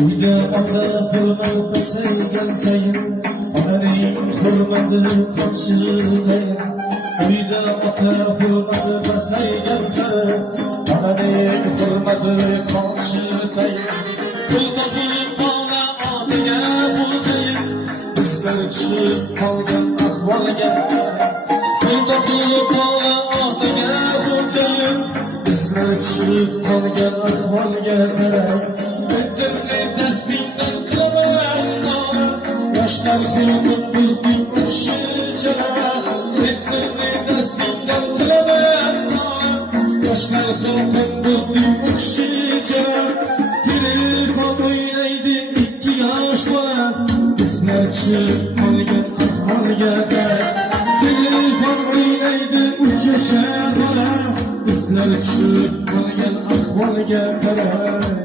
Uyda ota hurmat pasaygan sayin, onaning hurmati qochishdayin. Uyda ota hurmat pasaygan sayin, onaning hurmati qochishdayin. Qo'ldagi bola otiga xo'jayin, bizlar tushib qolgan ahvolga. Qo'ldagi bola otiga xo'jayin, bizlar tushib qolgan ahvolga qarang. Yoshlar kunduz bitmişice, etlerine destinden kılamen. Yoshlar kunduz bitmişice, telefon oynaydı 2 yaşlar. Bizler çıkıp kalgan ahvolga qarang. Telefon oynaydı 3 yaşlar. Bizler çıkıp kalgan ahvolga qarang.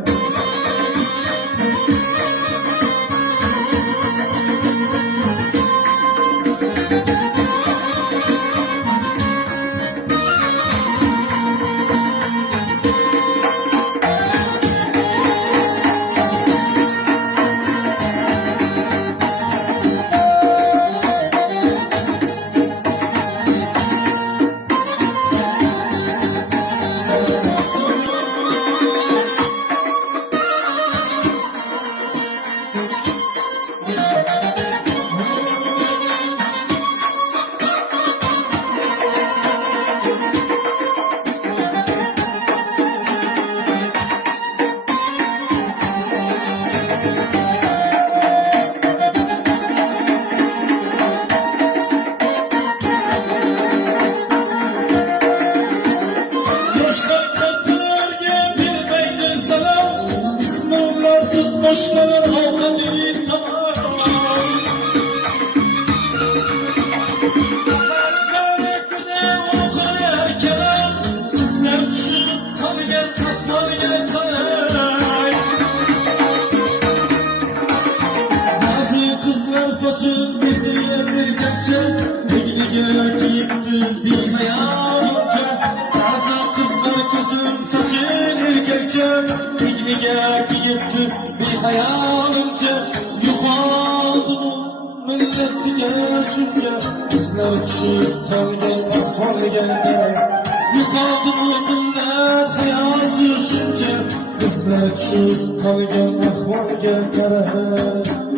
Boşlar avladı tamam. Gökyüzüne oturuyor kelam, bizler düşüp kalgan ahvolga qarang. Bazı kızlar sochib bezirgancha, begniga kiyibdi bir hayolcha. Bazı kızlar ko'zim sochilgancha, begniga kiyibdi hayalimce. Yuqoldim milletiga shuncha, bizlar tushib qolgan ahvolga qarang. Yuqoldim millat hayosi shuncha, bizlar tushib qolgan ahvolga qarang.